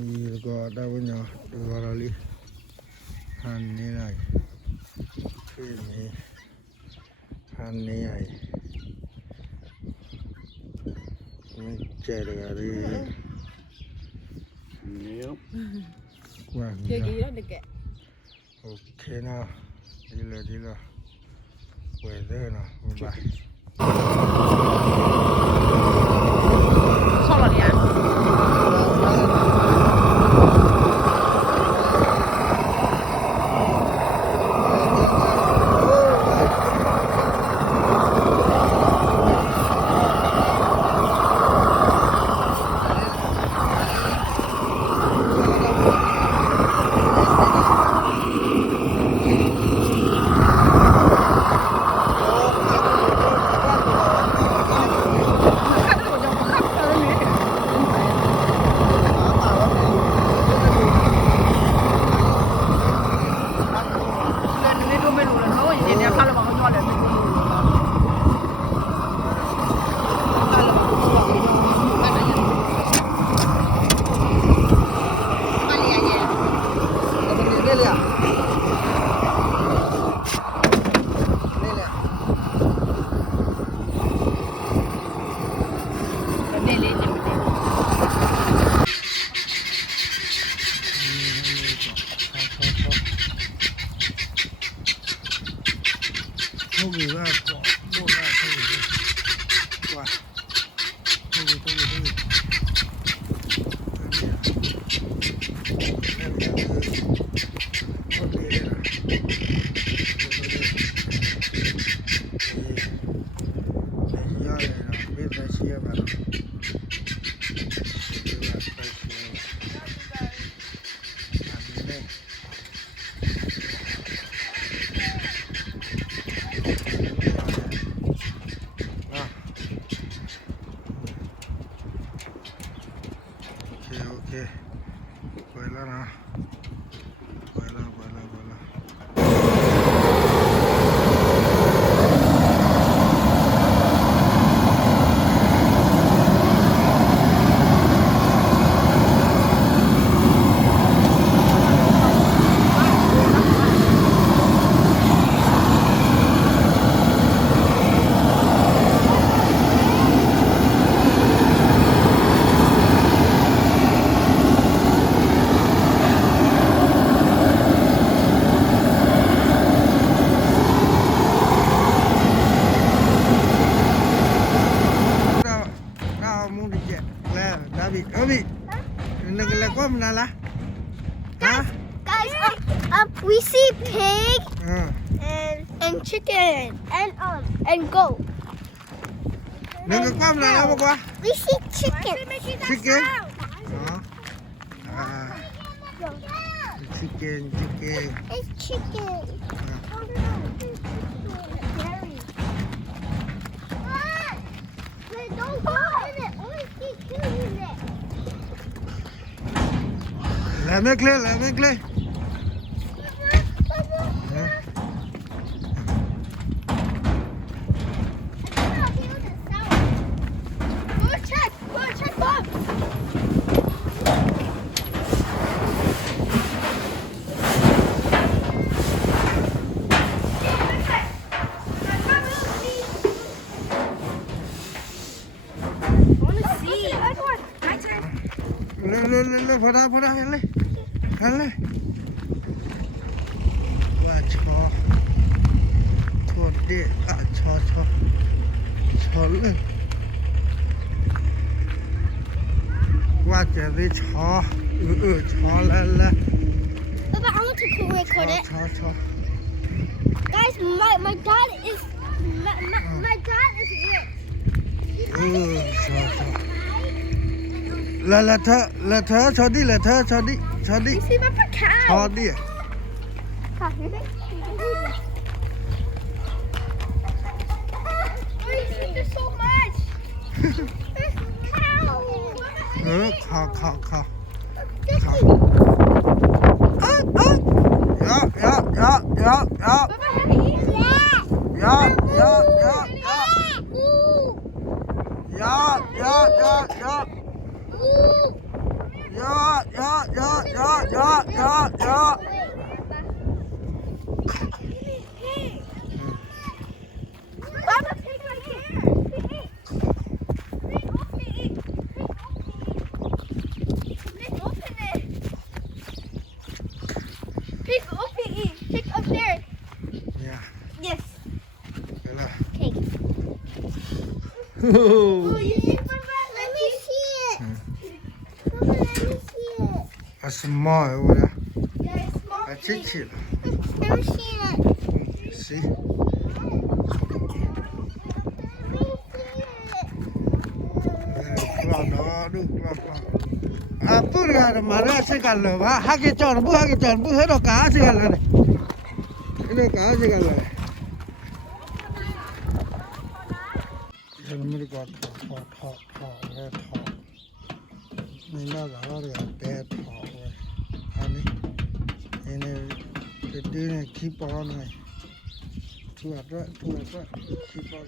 이거 나오냐 이거라리 한니나이 그니 한니아이 미째르가리 Nếu Chơi gì đó được kệ. ok nào đi là quay đây nào bye Sao là đi ăn? 고기가 뭐가 고기 와 ok quay lại nào quay lại Abi, nagala ko manala. Guys, we see pig and chicken and goat. Nagala ko manala mo ko? We see chicken. Chicken. Chicken. It's chicken. Oh no, it's scary. What? Wait, don't go in it. Only see two in it. Let me clear. Go check, Bob. Lên phá ra hắn lên và cho thua địa cho lên qua trở đi cho lên Baba, I want to record it. cho Guys, my dad is my dad is rich. cho là thơ cho đi You see my cow? cho đi Oh, you see this so much. There's cow. khao This is dạ Baba, have you eaten that? dạ Ooh. dạ Mama, pig right here. Pig, open it. Pig, open it. Pig, open it. Pig up there. Yeah. Yes. Bella. Pig. Oh. Oh, you see, Papa? Let me see it. Papa, let me see it. A small over there. Yeah, it's small. A chichi. Let me see it. See? Apurga mara se kallo ba hage chon bu hero kaha se kallo ne ino kaha se kallo ne jilmir ko tho re tho mina la re be tho we ani ene te ne keep on ne tu keep on